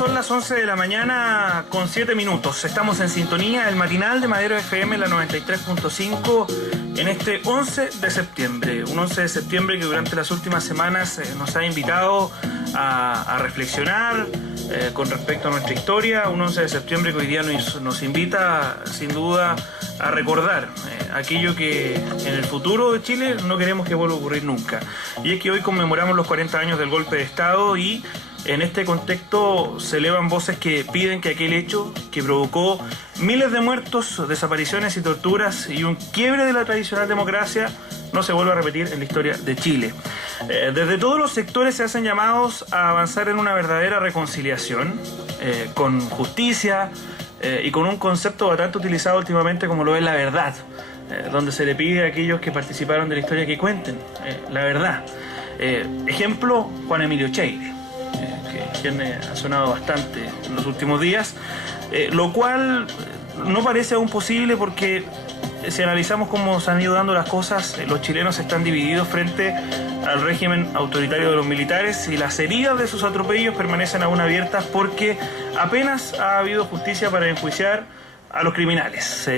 Son las 11 de la mañana con 7 minutos. Estamos en sintonía, el matinal de Madero FM, la 93.5, en este 11 de septiembre. Un 11 de septiembre que durante las últimas semanas nos ha invitado a reflexionar con respecto a nuestra historia. Un 11 de septiembre que hoy día nos invita, sin duda, a recordar aquello que en el futuro de Chile no queremos que vuelva a ocurrir nunca. Y es que hoy conmemoramos los 40 años del golpe de Estado y en este contexto se elevan voces que piden que aquel hecho que provocó miles de muertos, desapariciones y torturas y un quiebre de la tradicional democracia no se vuelva a repetir en la historia de Chile. Desde todos los sectores se hacen llamados a avanzar en una verdadera reconciliación, con justicia y con un concepto bastante utilizado últimamente como lo es la verdad, donde se le pide a aquellos que participaron de la historia que cuenten la verdad. Ejemplo, Juan Emilio Cheire, quien ha sonado bastante en los últimos días, lo cual no parece aún posible porque si analizamos cómo se han ido dando las cosas, los chilenos están divididos frente al régimen autoritario de los militares y las heridas de sus atropellos permanecen aún abiertas porque apenas ha habido justicia para enjuiciar a los criminales.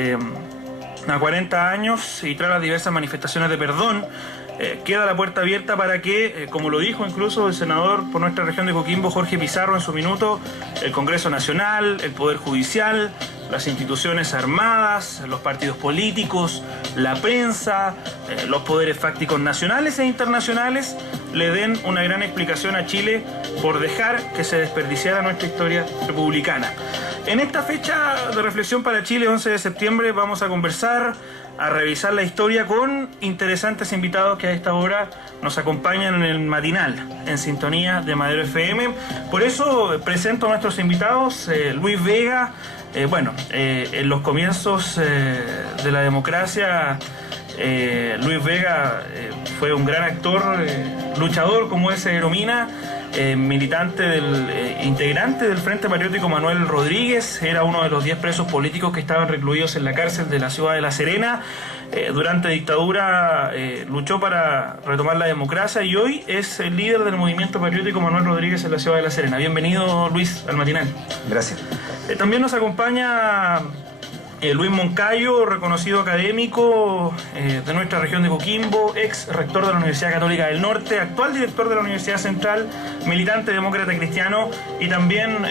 A 40 años y tras las diversas manifestaciones de perdón, queda la puerta abierta para que, como lo dijo incluso el senador por nuestra región de Coquimbo, Jorge Pizarro, en su minuto, el Congreso Nacional, el Poder Judicial, las instituciones armadas, los partidos políticos, la prensa, los poderes fácticos nacionales e internacionales le den una gran explicación a Chile por dejar que se desperdiciara nuestra historia republicana. En esta fecha de reflexión para Chile, 11 de septiembre, vamos a conversar, a revisar la historia con interesantes invitados que a esta hora nos acompañan en el matinal, en sintonía de Madero FM. Por eso presento a nuestros invitados. Luis Vega, en los comienzos de la democracia, Luis Vega fue un gran actor, luchador, como él se denomina, militante integrante del Frente Patriótico Manuel Rodríguez, era uno de los 10 presos políticos que estaban recluidos en la cárcel de la ciudad de La Serena. Durante dictadura luchó para retomar la democracia y hoy es el líder del movimiento patriótico Manuel Rodríguez en la ciudad de La Serena. Bienvenido, Luis, al matinal. Gracias. También nos acompaña Luis Moncayo, reconocido académico de nuestra región de Coquimbo, ex rector de la Universidad Católica del Norte, actual director de la Universidad Central, militante demócrata cristiano y también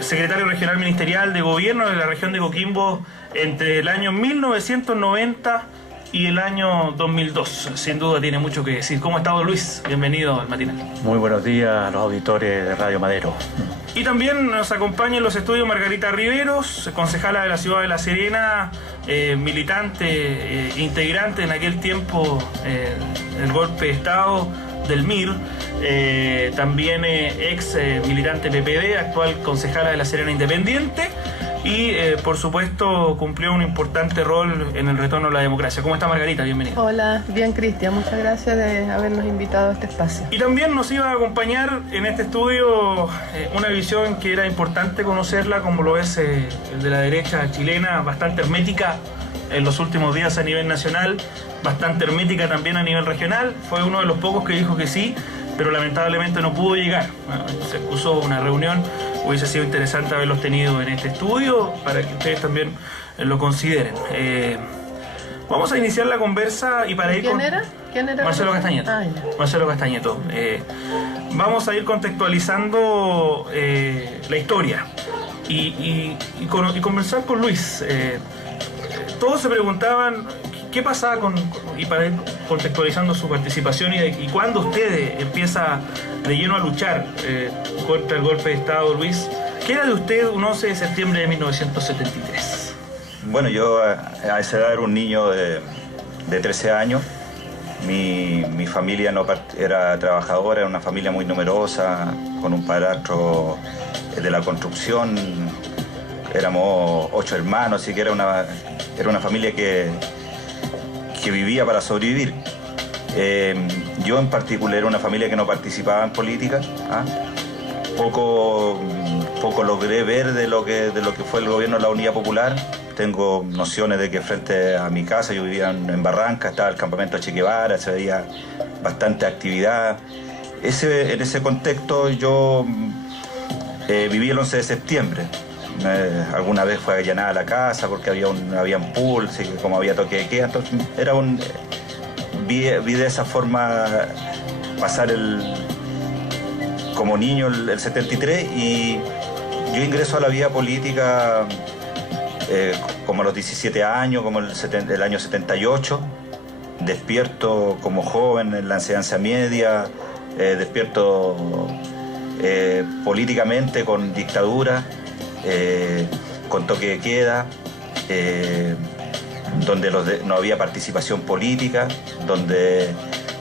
secretario regional ministerial de gobierno de la región de Coquimbo entre el año 1990 y el año 2002. Sin duda tiene mucho que decir. ¿Cómo ha estado, Luis? Bienvenido al matinal. Muy buenos días a los auditores de Radio Madero. Y también nos acompaña en los estudios Margarita Riveros, concejala de la ciudad de La Serena, militante, integrante en aquel tiempo del golpe de Estado del MIR, también ex militante PPD, actual concejala de La Serena Independiente y por supuesto cumplió un importante rol en el retorno a la democracia. ¿Cómo está, Margarita? Bienvenida. Hola, bien, Cristian, muchas gracias de habernos invitado a este espacio. Y también nos iba a acompañar en este estudio una visión que era importante conocerla, como lo es el de la derecha chilena, bastante hermética en los últimos días a nivel nacional, bastante hermética también a nivel regional. Fue uno de los pocos que dijo que sí, pero lamentablemente no pudo llegar. Bueno, se excusó una reunión. Hubiese sido interesante haberlos tenido en este estudio para que ustedes también lo consideren. Vamos a iniciar la conversa y para ir ¿Quién era? Marcelo Castañeto. Ah, ya. Marcelo Castañeto. Vamos a ir contextualizando la historia y conversar con Luis. Todos se preguntaban qué pasaba y para ir contextualizando su participación y cuándo usted empieza de lleno a luchar contra el golpe de Estado, Luis. ¿Qué era de usted un 11 de septiembre de 1973? Bueno, yo a esa edad era un niño de 13 años. Mi familia no era trabajadora, era una familia muy numerosa, con un padrastro de la construcción. Éramos 8 hermanos, así que era una familia que vivía para sobrevivir. Yo en particular era una familia que no participaba en política. Poco logré ver de lo que fue el gobierno de la Unidad Popular. Tengo nociones de que frente a mi casa, yo vivía en Barranca, estaba el campamento Che Guevara, se veía bastante actividad. En ese contexto yo Viví el 11 de septiembre. Alguna vez fue allanada la casa porque había un pool, así que como había toque de queda, entonces vi de esa forma pasar como niño el 73, y yo ingreso a la vida política como a los 17 años, como el año 78, despierto como joven en la enseñanza media, despierto políticamente con dictadura, con toque de queda, donde no había participación política, donde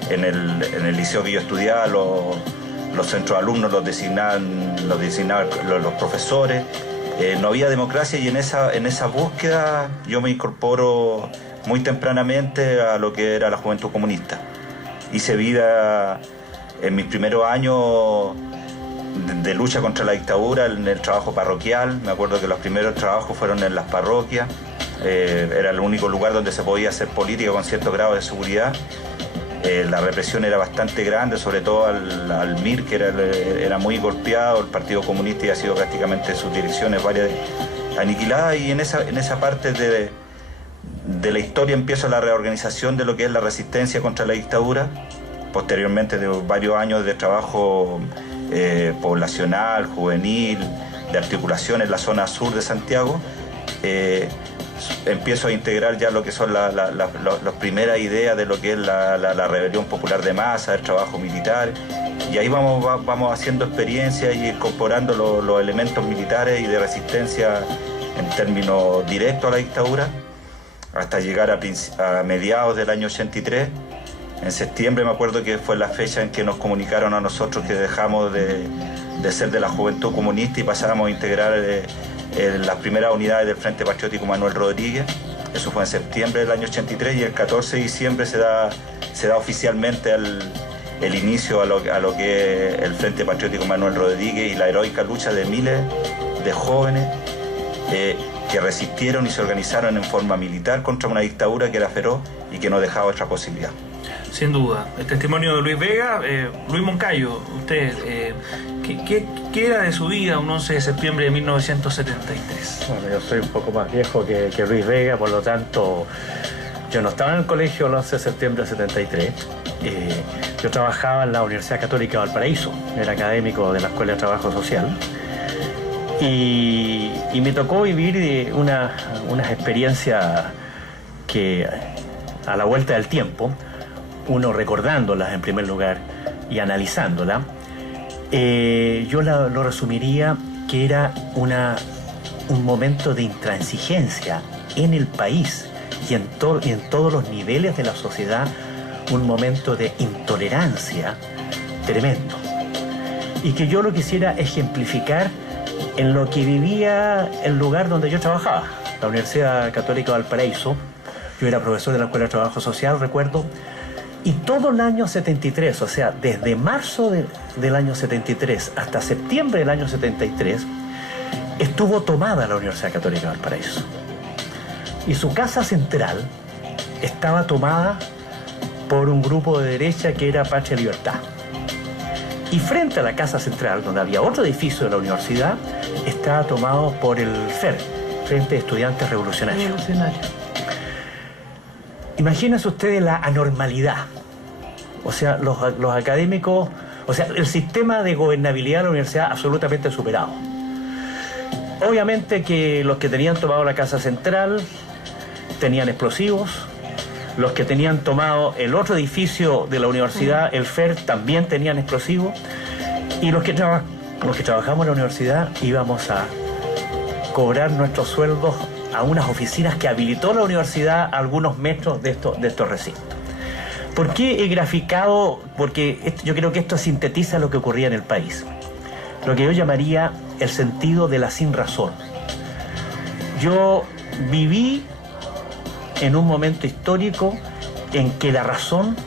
en el liceo que yo estudiaba los centros de alumnos los designaban los profesores. No había democracia, y en esa búsqueda yo me incorporo muy tempranamente a lo que era la Juventud Comunista. Hice vida en mis primeros años de lucha contra la dictadura en el trabajo parroquial. Me acuerdo que los primeros trabajos fueron en las parroquias. Era el único lugar donde se podía hacer política con cierto grado de seguridad. La represión era bastante grande, sobre todo al MIR, que era muy golpeado. El Partido Comunista ha sido prácticamente sus direcciones varias aniquiladas, y en esa parte de la historia empiezo la reorganización de lo que es la resistencia contra la dictadura. Posteriormente de varios años de trabajo poblacional, juvenil, de articulación en la zona sur de Santiago, empiezo a integrar ya lo que son las primeras ideas de lo que es la rebelión popular de masa, el trabajo militar, y ahí vamos haciendo experiencias y incorporando los elementos militares y de resistencia en términos directos a la dictadura, hasta llegar a mediados del año 83. En septiembre me acuerdo que fue la fecha en que nos comunicaron a nosotros que dejamos de ser de la Juventud Comunista y pasábamos a integrar las primeras unidades del Frente Patriótico Manuel Rodríguez. Eso fue en septiembre del año 83, y el 14 de diciembre se da oficialmente el inicio a lo que es el Frente Patriótico Manuel Rodríguez y la heroica lucha de miles de jóvenes que resistieron y se organizaron en forma militar contra una dictadura que era feroz y que no dejaba otra posibilidad. Sin duda. El testimonio de Luis Vega. Luis Moncayo, usted, ¿qué era de su vida un 11 de septiembre de 1973? Bueno, yo soy un poco más viejo que Luis Vega, por lo tanto, yo no estaba en el colegio el 11 de septiembre de 73. Yo trabajaba en la Universidad Católica de Valparaíso, era académico de la Escuela de Trabajo Social, y me tocó vivir unas experiencias que, a la vuelta del tiempo, uno recordándolas en primer lugar y analizándolas, yo lo resumiría que era un momento de intransigencia en el país y en todos los niveles de la sociedad, un momento de intolerancia tremendo, y que yo lo quisiera ejemplificar en lo que vivía el lugar donde yo trabajaba, la Universidad Católica de Valparaíso. Yo era profesor de la Escuela de Trabajo Social, recuerdo, y todo el año 73, o sea, desde marzo del año 73 hasta septiembre del año 73, estuvo tomada la Universidad Católica de Valparaíso. Y su casa central estaba tomada por un grupo de derecha que era Patria y Libertad. Y frente a la casa central, donde había otro edificio de la universidad, estaba tomado por el FER, Frente de Estudiantes Revolucionarios. Imagínense ustedes la anormalidad. O sea, los académicos, o sea, el sistema de gobernabilidad de la universidad absolutamente superado. Obviamente que los que tenían tomado la casa central tenían explosivos, los que tenían tomado el otro edificio de la universidad, el FER, también tenían explosivos, y los que trabajamos en la universidad íbamos a cobrar nuestros sueldos a unas oficinas que habilitó la universidad a algunos metros de estos recintos. ¿Por qué he graficado? Porque yo creo que esto sintetiza lo que ocurría en el país. Lo que yo llamaría el sentido de la sinrazón. Yo viví en un momento histórico en que la razón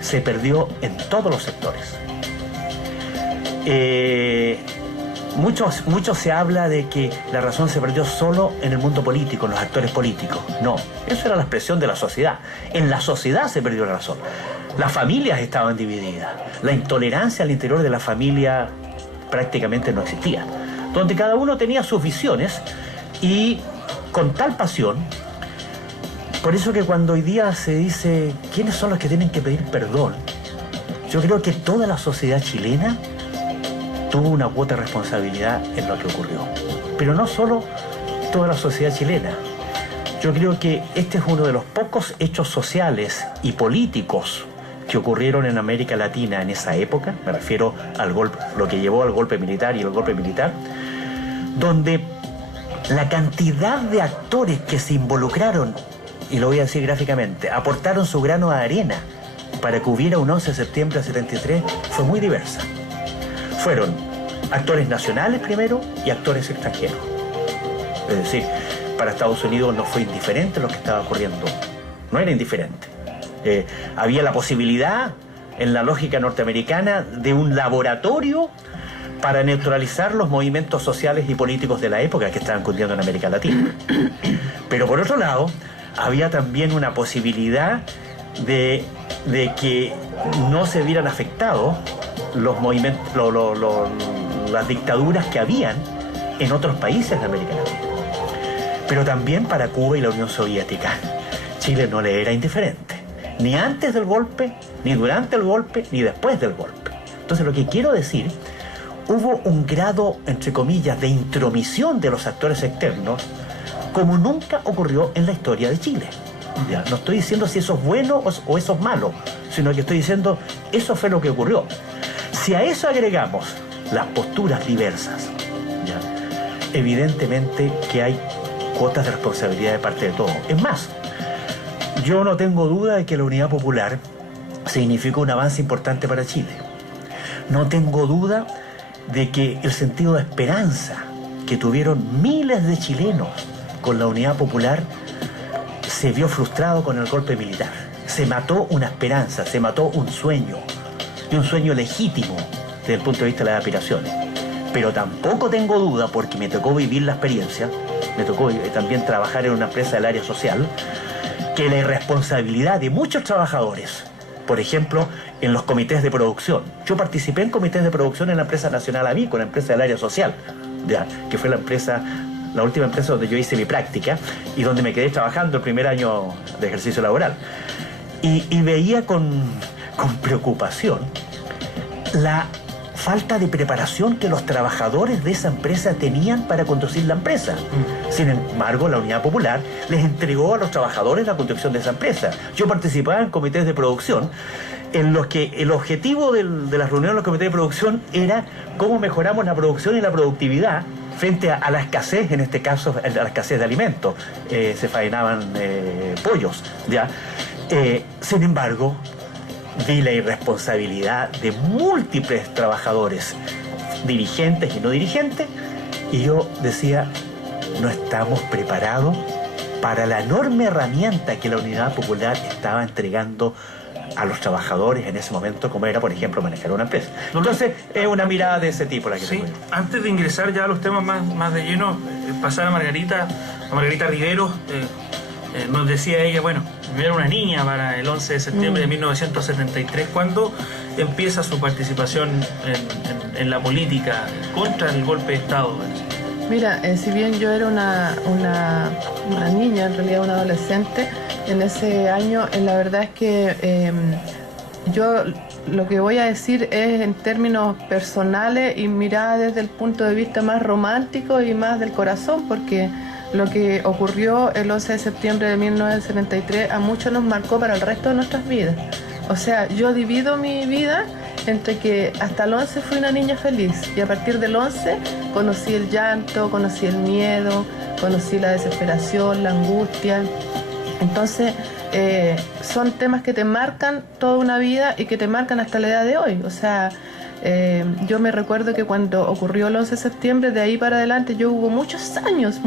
se perdió en todos los sectores. Mucho se habla de que la razón se perdió solo en el mundo político, en los actores políticos. No, eso era la expresión de la sociedad. En la sociedad se perdió la razón. Las familias estaban divididas. La intolerancia al interior de la familia prácticamente no existía, donde cada uno tenía sus visiones y con tal pasión. Por eso que cuando hoy día se dice quiénes son los que tienen que pedir perdón, yo creo que toda la sociedad chilena tuvo una cuota de responsabilidad en lo que ocurrió. Pero no solo toda la sociedad chilena. Yo creo que este es uno de los pocos hechos sociales y políticos que ocurrieron en América Latina en esa época, me refiero al golpe, lo que llevó al golpe militar y el golpe militar, donde la cantidad de actores que se involucraron, y lo voy a decir gráficamente, aportaron su grano de arena para que hubiera un 11 de septiembre del 73, fue muy diversa. Fueron actores nacionales primero y actores extranjeros. Es decir, para Estados Unidos no fue indiferente lo que estaba ocurriendo. No era indiferente. Había la posibilidad, en la lógica norteamericana, de un laboratorio para neutralizar los movimientos sociales y políticos de la época que estaban cundiendo en América Latina. Pero por otro lado, había también una posibilidad de que no se vieran afectados los movimientos, las dictaduras que habían en otros países de América Latina. Pero también para Cuba y la Unión Soviética, Chile no le era indiferente, ni antes del golpe, ni durante el golpe, ni después del golpe. Entonces, lo que quiero decir, hubo un grado, entre comillas, de intromisión de los actores externos como nunca ocurrió en la historia de Chile. ¿Ya? No estoy diciendo si eso es bueno o eso es malo, sino que estoy diciendo eso fue lo que ocurrió. Si a eso agregamos las posturas diversas, ¿ya? Evidentemente que hay cuotas de responsabilidad de parte de todos. Es más, yo no tengo duda de que la Unidad Popular significó un avance importante para Chile. No tengo duda de que el sentido de esperanza que tuvieron miles de chilenos con la Unidad Popular se vio frustrado con el golpe militar. Se mató una esperanza, se mató un sueño, y un sueño legítimo desde el punto de vista de las aspiraciones. Pero tampoco tengo duda, porque me tocó vivir la experiencia, me tocó también trabajar en una empresa del área social, que la irresponsabilidad de muchos trabajadores, por ejemplo, en los comités de producción. Yo participé en comités de producción en la empresa nacional Avico, la empresa del área social, ¿ya? Que fue la última empresa donde yo hice mi práctica y donde me quedé trabajando el primer año de ejercicio laboral. Y veía con preocupación la falta de preparación que los trabajadores de esa empresa tenían para conducir la empresa. Sin embargo, la Unidad Popular les entregó a los trabajadores la conducción de esa empresa. Yo participaba en comités de producción en los que el objetivo de las reuniones de los comités de producción era cómo mejoramos la producción y la productividad frente a la escasez, en este caso, a la escasez de alimentos. Se faenaban pollos, ¿ya? Sin embargo, vi la irresponsabilidad de múltiples trabajadores, dirigentes y no dirigentes, y yo decía, no estamos preparados para la enorme herramienta que la Unidad Popular estaba entregando a los trabajadores en ese momento, como era, por ejemplo, manejar una empresa. Entonces, es una mirada de ese tipo la que tengo yo. Antes de ingresar ya a los temas más de lleno, pasar a Margarita Rivero, nos decía ella, bueno, era una niña para el 11 de septiembre de 1973, cuando empieza su participación en la política contra el golpe de Estado. Mira, si bien yo era una niña, en realidad una adolescente, en ese año, la verdad es que yo lo que voy a decir es en términos personales y mirada desde el punto de vista más romántico y más del corazón, porque lo que ocurrió el 11 de septiembre de 1973 a muchos nos marcó para el resto de nuestras vidas. O sea, yo divido mi vida entre que hasta el 11 fui una niña feliz y a partir del 11 conocí el llanto, conocí el miedo, conocí la desesperación, la angustia. Entonces, son temas que te marcan toda una vida y que te marcan hasta la edad de hoy. O sea, yo me recuerdo que cuando ocurrió el 11 de septiembre, de ahí para adelante, yo hubo muchos años,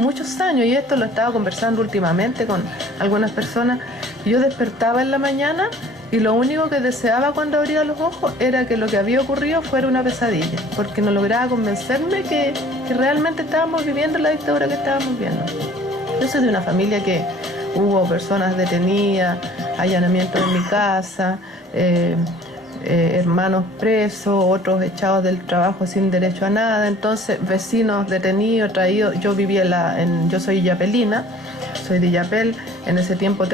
y esto lo estaba conversando últimamente con algunas personas. Yo despertaba en la mañana y lo único que deseaba cuando abría los ojos era que lo que había ocurrido fuera una pesadilla, porque no lograba convencerme que realmente estábamos viviendo la dictadura que estábamos viviendo. Yo soy de una familia que hubo personas detenidas, allanamientos en mi casa, hermanos presos, otros echados del trabajo sin derecho a nada, entonces vecinos detenidos, traídos. Yo vivía yo soy yapelina, soy de Illapel. En ese tiempo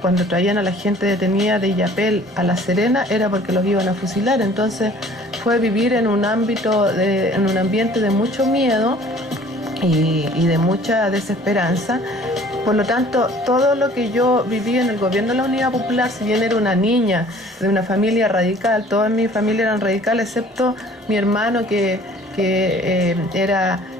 cuando traían a la gente detenida de Illapel a La Serena era porque los iban a fusilar, entonces fue vivir en un ambiente de mucho miedo y de mucha desesperanza. Por lo tanto, todo lo que yo viví en el gobierno de la Unidad Popular, si bien era una niña de una familia radical, toda mi familia eran radicales, excepto mi hermano que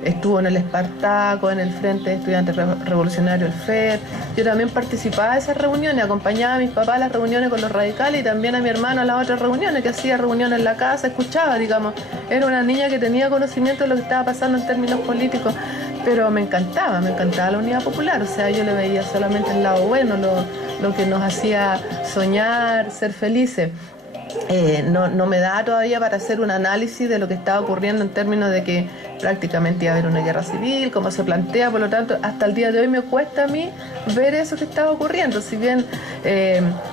estuvo en el Espartaco, en el Frente de Estudiantes Revolucionarios, el FER. Yo también participaba de esas reuniones, acompañaba a mis papás a las reuniones con los radicales y también a mi hermano a las otras reuniones, que hacía reuniones en la casa, escuchaba, digamos. Era una niña que tenía conocimiento de lo que estaba pasando en términos políticos, pero me encantaba la Unidad Popular. O sea, yo le veía solamente el lado bueno, lo que nos hacía soñar, ser felices. No me da todavía para hacer un análisis de lo que estaba ocurriendo en términos de que prácticamente iba a haber una guerra civil, como se plantea. Por lo tanto, hasta el día de hoy me cuesta a mí ver eso que estaba ocurriendo. Si bien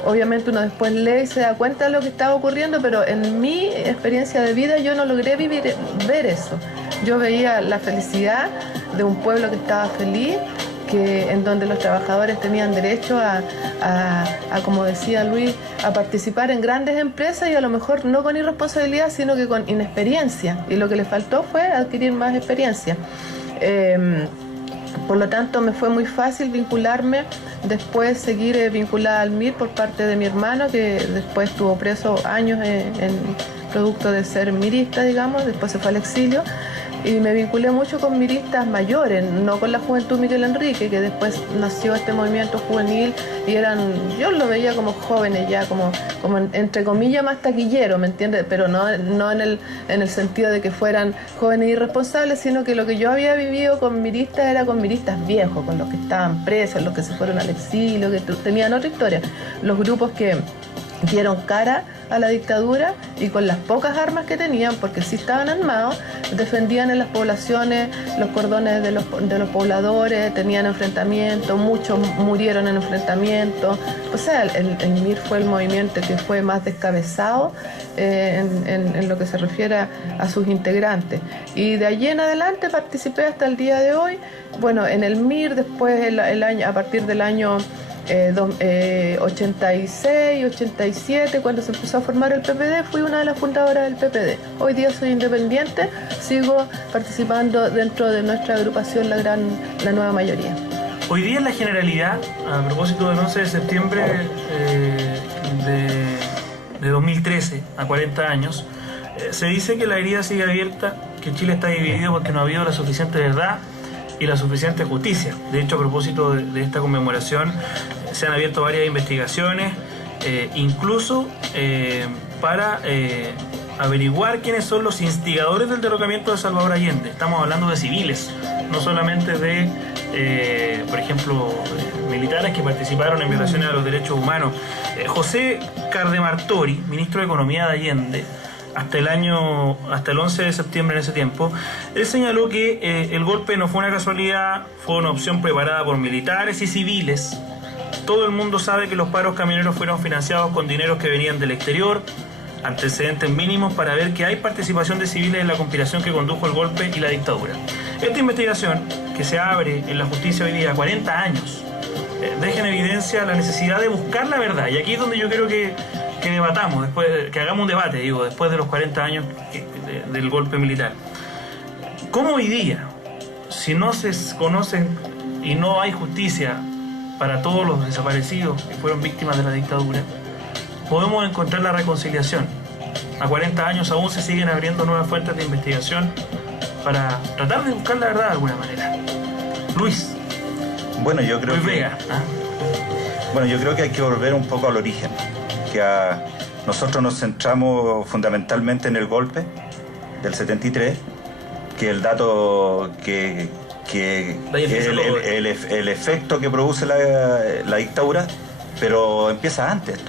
obviamente uno después lee y se da cuenta de lo que estaba ocurriendo, pero en mi experiencia de vida yo no logré ver eso. Yo veía la felicidad de un pueblo que estaba feliz, en donde los trabajadores tenían derecho a, como decía Luis, a participar en grandes empresas y a lo mejor no con irresponsabilidad, sino que con inexperiencia. Y lo que les faltó fue adquirir más experiencia. Por lo tanto, me fue muy fácil vincularme, después seguir vinculada al MIR por parte de mi hermano, que después estuvo preso años en producto de ser mirista, digamos, después se fue al exilio. Y me vinculé mucho con miristas mayores, no con la Juventud Miguel Enrique, que después nació este movimiento juvenil y yo lo veía como jóvenes ya, como entre comillas más taquilleros, ¿me entiendes? Pero no en el sentido de que fueran jóvenes irresponsables, sino que lo que yo había vivido con miristas era con miristas viejos, con los que estaban presos, los que se fueron al exilio, que tenían otra historia. Los grupos que dieron cara a la dictadura y con las pocas armas que tenían, porque sí estaban armados, defendían en las poblaciones los cordones de los pobladores, tenían enfrentamientos, muchos murieron en enfrentamientos. O sea, el MIR fue el movimiento que fue más descabezado en lo que se refiere a sus integrantes. Y de allí en adelante participé hasta el día de hoy. Bueno, en el MIR después a partir del año 86, 87, cuando se empezó a formar el PPD, fui una de las fundadoras del PPD. Hoy día soy independiente, sigo participando dentro de nuestra agrupación, la nueva mayoría. Hoy día en la generalidad, a propósito del 11 de septiembre de 2013, a 40 años, se dice que la herida sigue abierta, que Chile está dividido porque no ha habido la suficiente verdad y la suficiente justicia. De hecho, a propósito de esta conmemoración, se han abierto varias investigaciones, incluso para averiguar quiénes son los instigadores del derrocamiento de Salvador Allende. Estamos hablando de civiles, no solamente de, por ejemplo, militares que participaron en violaciones a los derechos humanos. José Cardemartori, ministro de Economía de Allende, hasta el 11 de septiembre, en ese tiempo, él señaló que el golpe no fue una casualidad, fue una opción preparada por militares y civiles. Todo el mundo sabe que los paros camioneros fueron financiados con dineros que venían del exterior, antecedentes mínimos para ver que hay participación de civiles en la conspiración que condujo el golpe y la dictadura. Esta investigación, que se abre en la justicia hoy día, 40 años, deja en evidencia la necesidad de buscar la verdad. Y aquí es donde yo quiero que debatamos, que hagamos un debate, después de los 40 años del golpe militar. ¿Cómo hoy día, si no se conocen y no hay justicia para todos los desaparecidos que fueron víctimas de la dictadura, podemos encontrar la reconciliación? A 40 años aún se siguen abriendo nuevas fuentes de investigación para tratar de buscar la verdad de alguna manera. Luis. Bueno, yo creo yo creo que hay que volver un poco al origen. Nosotros nos centramos fundamentalmente en el golpe del 73, que el dato que el efecto que produce la dictadura, pero empieza antes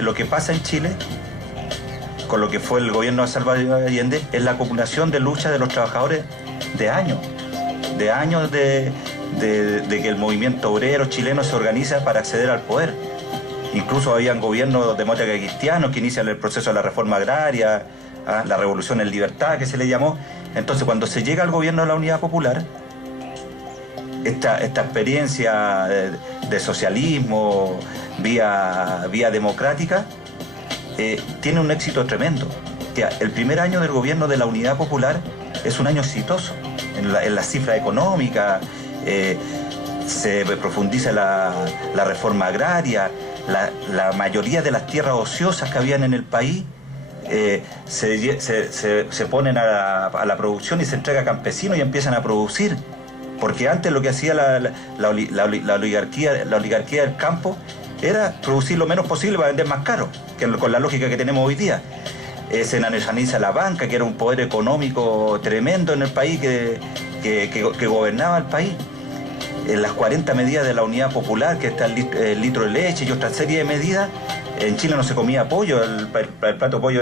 lo que pasa en Chile con lo que fue el gobierno de Salvador Allende es la acumulación de lucha de los trabajadores de años de que el movimiento obrero chileno se organiza para acceder al poder. incluso habían gobiernos demócratas cristianos que inician el proceso de la reforma agraria, la revolución en libertad que se le llamó. Entonces, cuando se llega al gobierno de la Unidad Popular, esta experiencia de socialismo vía democrática tiene un éxito tremendo. El primer año del gobierno de la Unidad Popular es un año exitoso en la cifra económica. Se profundiza la reforma agraria, la mayoría de las tierras ociosas que habían en el país se ponen a la producción y se entrega a campesinos y empiezan a producir. Porque antes lo que hacía la oligarquía del campo era producir lo menos posible para vender más caro, con la lógica que tenemos hoy día. Se nacionaliza la banca, que era un poder económico tremendo en el país que gobernaba el país. En las 40 medidas de la Unidad Popular, que está el litro de leche y otra serie de medidas, en Chile no se comía pollo, el plato de pollo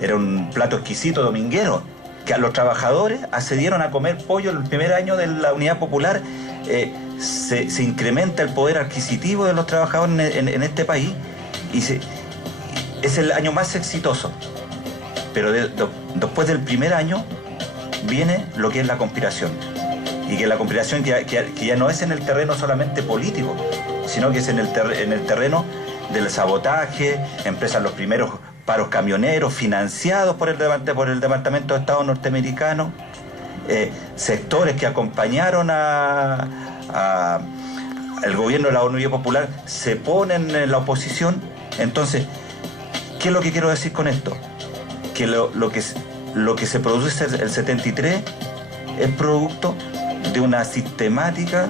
era un plato exquisito dominguero, que a los trabajadores accedieron a comer pollo el primer año de la Unidad Popular. Se incrementa el poder adquisitivo de los trabajadores en este país y es el año más exitoso. Pero después del primer año viene lo que es la conspiración. Y que la conspiración que ya no es en el terreno solamente político, sino que es en el terreno del sabotaje. Empiezan los primeros paros camioneros financiados por el Departamento de Estado norteamericano, sectores que acompañaron al gobierno de la Unidad Popular se ponen en la oposición. Entonces, ¿qué es lo que quiero decir con esto? Que lo que se produce el 73 es producto de una sistemática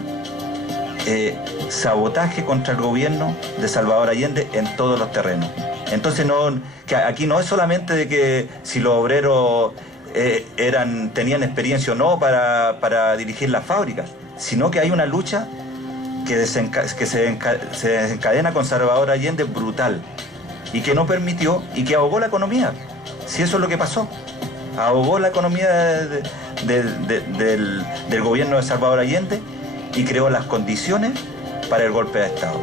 sabotaje contra el gobierno de Salvador Allende en todos los terrenos. Entonces que aquí no es solamente de que si los obreros tenían experiencia o no para dirigir las fábricas, sino que hay una lucha que se desencadena con Salvador Allende brutal y que no permitió y que ahogó la economía. Si eso es lo que pasó, ahogó la economía del gobierno de Salvador Allende y creó las condiciones para el golpe de Estado.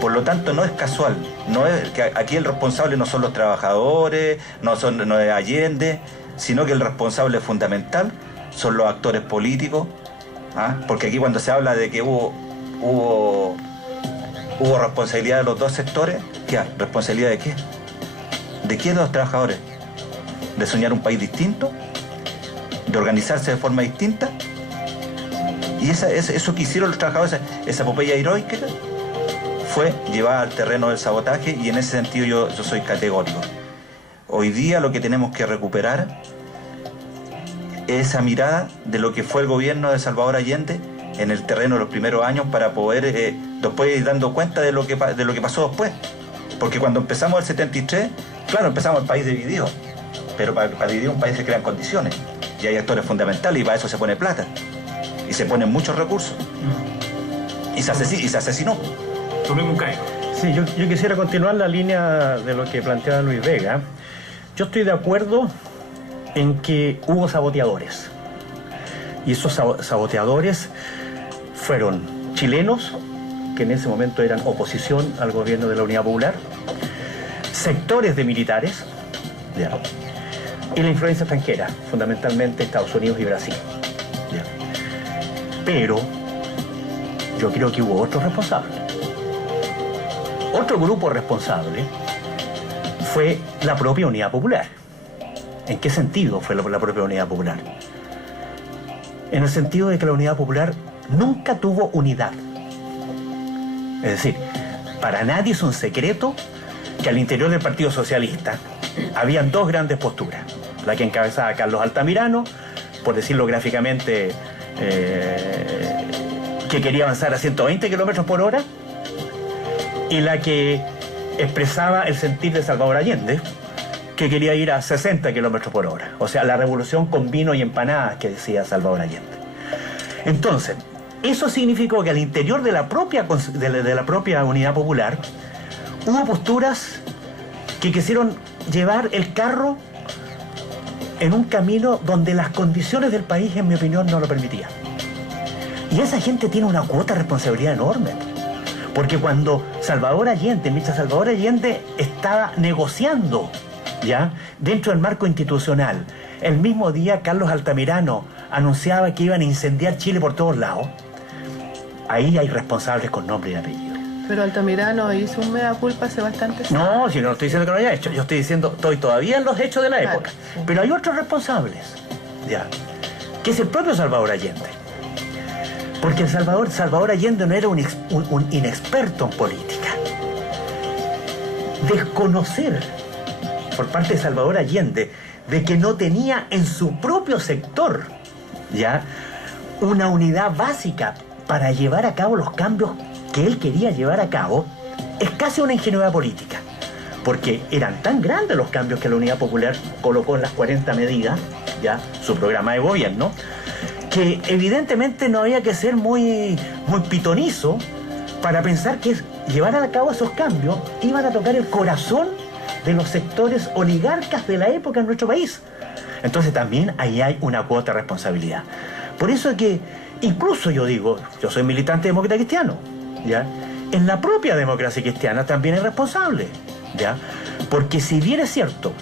Por lo tanto, no es casual, no es que aquí el responsable no son los trabajadores, no es Allende, sino que el responsable fundamental son los actores políticos, porque aquí cuando se habla de que hubo responsabilidad de los dos sectores, ¿qué? ¿Responsabilidad de qué? ¿De quién de los trabajadores? ¿De soñar un país distinto? ¿De organizarse de forma distinta? Y eso que hicieron los trabajadores, esa epopeya heroica, fue llevada al terreno del sabotaje, y en ese sentido yo soy categórico. Hoy día lo que tenemos que recuperar es esa mirada de lo que fue el gobierno de Salvador Allende en el terreno de los primeros años para poder después ir dando cuenta de lo que pasó después. Porque cuando empezamos el 73, claro, empezamos el país dividido, pero para dividir un país se crean condiciones y hay actores fundamentales y para eso se pone plata y se ponen muchos recursos y se asesinó. Sí, yo quisiera continuar la línea de lo que planteaba Luis Vega. Yo estoy de acuerdo en que hubo saboteadores. Y esos saboteadores fueron chilenos, que en ese momento eran oposición al gobierno de la Unidad Popular, sectores de militares, ¿ya? Y la influencia extranjera, fundamentalmente Estados Unidos y Brasil, ¿ya? Pero yo creo que hubo otros responsables. Otro grupo responsable fue la propia Unidad Popular. ¿En qué sentido fue la propia Unidad Popular? En el sentido de que la Unidad Popular nunca tuvo unidad. Es decir, para nadie es un secreto que al interior del Partido Socialista habían dos grandes posturas. La que encabezaba Carlos Altamirano, por decirlo gráficamente, que quería avanzar a 120 kilómetros por hora, y la que expresaba el sentir de Salvador Allende, que quería ir a 60 kilómetros por hora. O sea, la revolución con vino y empanadas que decía Salvador Allende. Entonces, eso significó que al interior de la propia Unidad Popular hubo posturas que quisieron llevar el carro en un camino donde las condiciones del país, en mi opinión, no lo permitían. Y esa gente tiene una cuota de responsabilidad enorme. Porque cuando ministra Salvador Allende estaba negociando, ¿ya?, dentro del marco institucional, el mismo día Carlos Altamirano anunciaba que iban a incendiar Chile por todos lados, ahí hay responsables con nombre y apellido. Pero Altamirano hizo un mea culpa hace bastante tiempo. No, si no estoy diciendo que no haya hecho, yo estoy todavía en los hechos de la época. Sí. Pero hay otros responsables, ¿ya?, que es el propio Salvador Allende. Porque Salvador Allende no era un inexperto en política. Desconocer por parte de Salvador Allende de que no tenía en su propio sector, ¿ya?, una unidad básica para llevar a cabo los cambios que él quería llevar a cabo, es casi una ingenuidad política. Porque eran tan grandes los cambios que la Unidad Popular colocó en las 40 medidas, ya, su programa de gobierno, que evidentemente no había que ser muy pitonizo para pensar que llevar a cabo esos cambios iban a tocar el corazón de los sectores oligarcas de la época en nuestro país. Entonces también ahí hay una cuota de responsabilidad. Por eso es que, incluso yo soy militante demócrata cristiano, ¿ya?, en la propia democracia cristiana también es responsable, ¿ya?, porque si bien es cierto,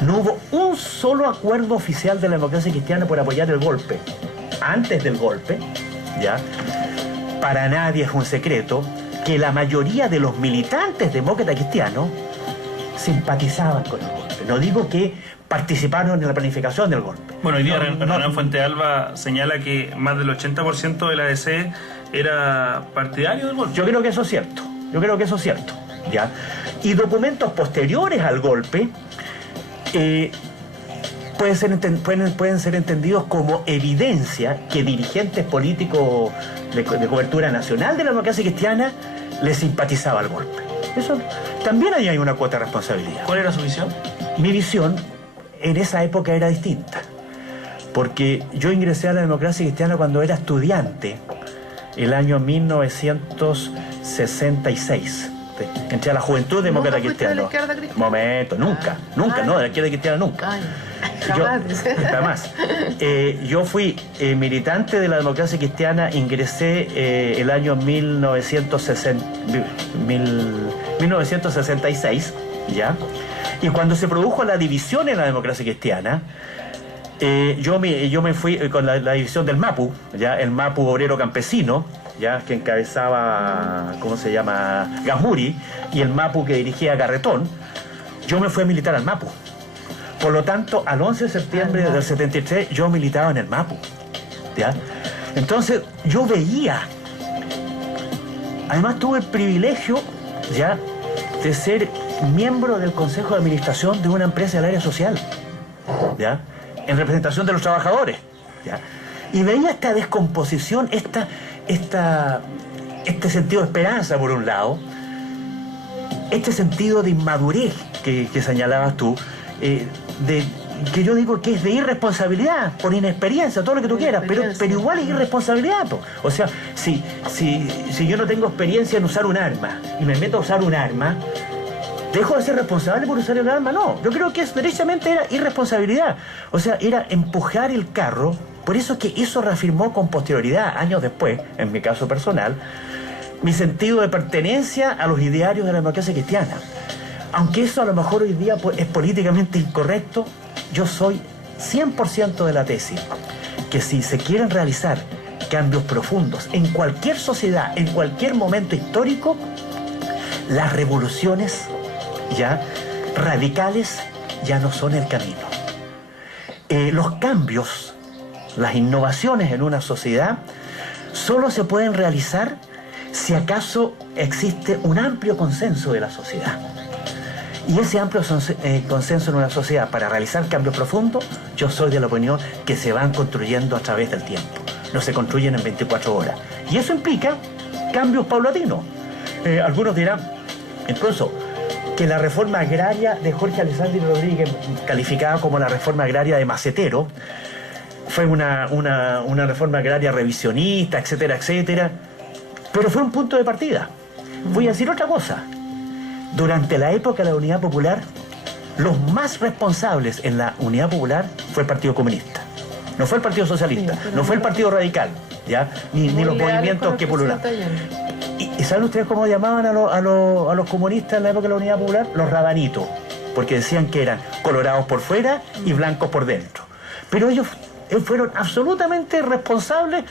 no hubo un solo acuerdo oficial de la democracia cristiana por apoyar el golpe antes del golpe, ¿ya?, para nadie es un secreto que la mayoría de los militantes demócratas cristianos simpatizaban con el golpe. No digo que participaron en la planificación del golpe. Bueno, hoy día Hernán Fuentealba señala que más del 80% de la ADC era partidario del golpe. Yo creo que eso es cierto. ¿Ya? Y documentos posteriores al golpe pueden ser entendidos como evidencia que dirigentes políticos de cobertura nacional de la democracia cristiana les simpatizaba al golpe. Eso también ahí hay una cuota de responsabilidad. ¿Cuál era su visión? Mi visión en esa época era distinta, porque yo ingresé a la democracia cristiana cuando era estudiante, el año 1966. Entré a la Juventud Demócrata Cristiana. ¿Nunca fuiste de la izquierda cristiana? Momento, nunca, no, de la izquierda cristiana nunca. Ay, jamás. Yo fui militante de la democracia cristiana, ingresé el año 1966, ¿ya? Y cuando se produjo la división en la democracia cristiana, yo me fui con la división del MAPU, ¿ya?, el MAPU obrero campesino, ¿ya?, que encabezaba, Gasmuri, y el MAPU que dirigía Garretón. Yo me fui a militar al MAPU. Por lo tanto, al 11 de septiembre del 73, yo militaba en el MAPU, ¿ya? Entonces, yo veía, además tuve el privilegio, ¿ya?, de ser miembro del Consejo de Administración de una empresa del área social, ¿ya?, en representación de los trabajadores, ¿ya? Y veía esta descomposición, este sentido de esperanza por un lado, este sentido de inmadurez que señalabas tú, que yo digo que es de irresponsabilidad, por inexperiencia, todo lo que tú quieras, pero igual es irresponsabilidad. O sea, si yo no tengo experiencia en usar un arma y me meto a usar un arma, ¿dejo de ser responsable por usar el arma? No, yo creo que derechamente era irresponsabilidad. O sea, era empujar el carro. Por eso es que eso reafirmó con posterioridad, años después, en mi caso personal, mi sentido de pertenencia a los idearios de la democracia cristiana. Aunque eso a lo mejor hoy día es políticamente incorrecto, yo soy 100% de la tesis que si se quieren realizar cambios profundos en cualquier sociedad, en cualquier momento histórico, las revoluciones ya radicales ya no son el camino. Los cambios, las innovaciones en una sociedad solo se pueden realizar si acaso existe un amplio consenso de la sociedad. Y ese amplio consenso en una sociedad para realizar cambios profundos, yo soy de la opinión que se van construyendo a través del tiempo. No se construyen en 24 horas. Y eso implica cambios paulatinos. Algunos dirán, incluso, que la reforma agraria de Jorge Alessandri Rodríguez, calificada como la reforma agraria de Macetero, fue una reforma agraria revisionista, etcétera, etcétera. Pero fue un punto de partida. Voy a decir otra cosa. Durante la época de la Unidad Popular, los más responsables en la Unidad Popular fue el Partido Comunista. No fue el Partido Socialista, no fue el Partido Radical, ¿ya? Ni los movimientos que pululaban. ¿Y saben ustedes cómo llamaban a los comunistas en la época de la Unidad Popular? Los rabanitos, porque decían que eran colorados por fuera y blancos por dentro. Pero ellos fueron absolutamente responsables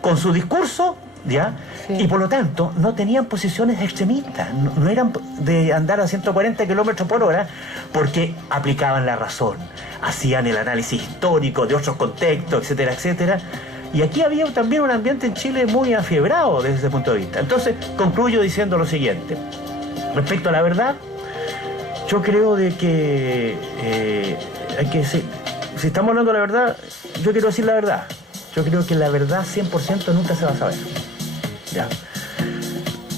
con su discurso, ¿ya? Sí. Y por lo tanto no tenían posiciones extremistas, no eran de andar a 140 kilómetros por hora, porque aplicaban la razón, hacían el análisis histórico de otros contextos, etcétera, etcétera. Y aquí había también un ambiente en Chile muy afiebrado desde ese punto de vista. Entonces, concluyo diciendo lo siguiente. Respecto a la verdad, yo creo de que hay que decir, si estamos hablando de la verdad, yo quiero decir la verdad. Yo creo que la verdad 100% nunca se va a saber. ¿Ya?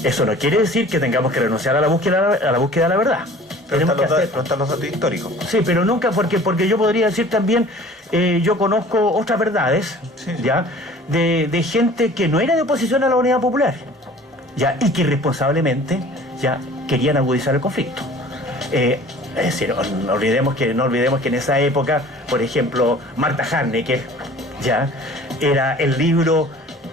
Eso no quiere decir que tengamos que renunciar a la búsqueda de la verdad. Pero están los datos históricos. Sí, pero nunca, porque yo podría decir también, yo conozco otras verdades, sí, ¿ya? De gente que no era de oposición a la Unidad Popular, ¿ya? Y que irresponsablemente ya querían agudizar el conflicto. Es decir, no olvidemos que en esa época, por ejemplo, Marta Harnecker, ya era el libro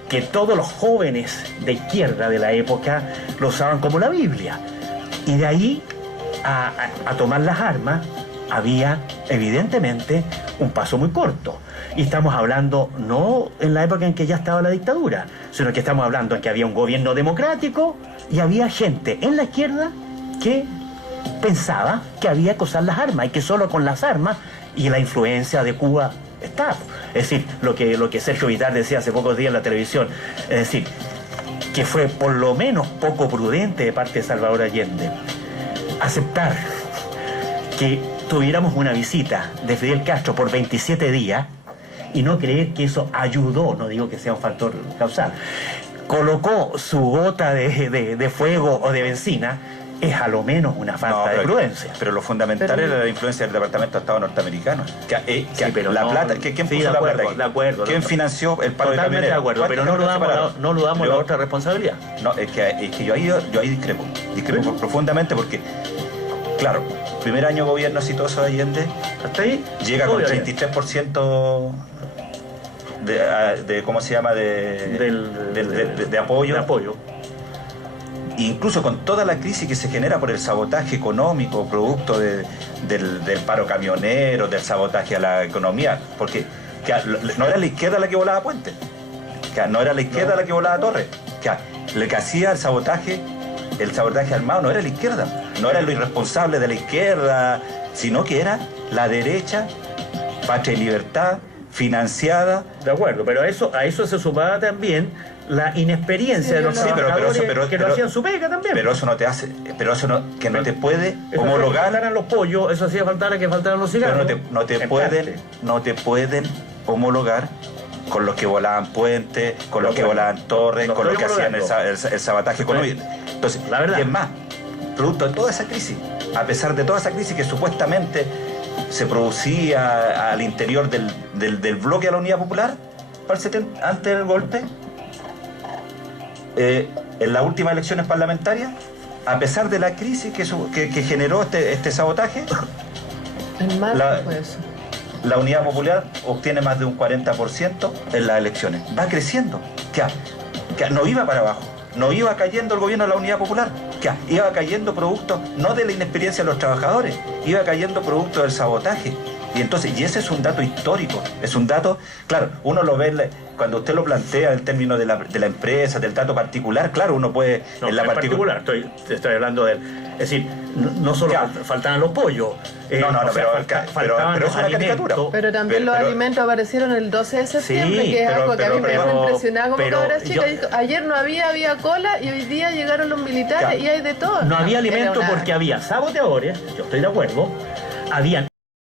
que todos los jóvenes de izquierda de la época lo usaban como la Biblia. Y de ahí a tomar las armas había evidentemente un paso muy corto. Y estamos hablando no en la época en que ya estaba la dictadura, sino que estamos hablando en que había un gobierno democrático y había gente en la izquierda que pensaba que había que usar las armas y que solo con las armas y la influencia de Cuba estaba. Es decir, lo que Sergio Vittar decía hace pocos días en la televisión, es decir, que fue por lo menos poco prudente de parte de Salvador Allende aceptar que tuviéramos una visita de Fidel Castro por 27 días y no creer que eso ayudó, no digo que sea un factor causal, colocó su gota de fuego o de benzina, es a lo menos una falta de prudencia. Pero lo fundamental era la influencia del Departamento de Estado norteamericano. Pero la plata, ¿quién puso la plata? De acuerdo. ¿Quién financió el paro de camioneros? De acuerdo, pero no dudamos la otra responsabilidad. No, es que yo ahí discrepo. Discrepo profundamente porque, claro, primer año de gobierno exitoso de Allende, hasta ahí llega con 33% de ¿cómo se llama? De apoyo. De apoyo. Incluso con toda la crisis que se genera por el sabotaje económico, producto del paro camionero, del sabotaje a la economía, porque no era la izquierda la que volaba Puente, no era la izquierda la que volaba Torres, lo que hacía el sabotaje armado no era la izquierda, no era lo irresponsable de la izquierda, sino que era la derecha, Patria y Libertad, financiada. De acuerdo, pero a eso se sumaba también la inexperiencia de los trabajadores que no hacían su pega también. Pero eso no te hace, no te puede homologar. Faltaran los pollos, eso hacía faltar que faltaran los cigarros. Pero no te pueden homologar con los que volaban Puente, con los que volaban Torres, con los que hacían el sabotaje económico. Entonces, la verdad. Y es más, producto de toda esa crisis, a pesar de toda esa crisis que supuestamente se producía al interior del bloque de la Unidad Popular, antes del golpe, en las últimas elecciones parlamentarias, a pesar de la crisis que generó este sabotaje, la Unidad Popular obtiene más de un 40% en las elecciones. Va creciendo, que no iba para abajo, no iba cayendo el gobierno de la Unidad Popular, que iba cayendo producto no de la inexperiencia de los trabajadores, iba cayendo producto del sabotaje. Y ese es un dato histórico, es un dato, claro, uno lo ve cuando usted lo plantea en términos de la empresa, del dato particular, claro, uno puede... No, en la particular, estoy hablando de... Es decir, no solo faltaban los pollos, pero es una caricatura. Pero también los alimentos aparecieron el 12 de septiembre, que es algo que a mí me dejó impresionado como cabra chica. Ayer no había cola y hoy día llegaron los militares y hay de todo. No había alimento porque había saboteadores, yo estoy de acuerdo, habían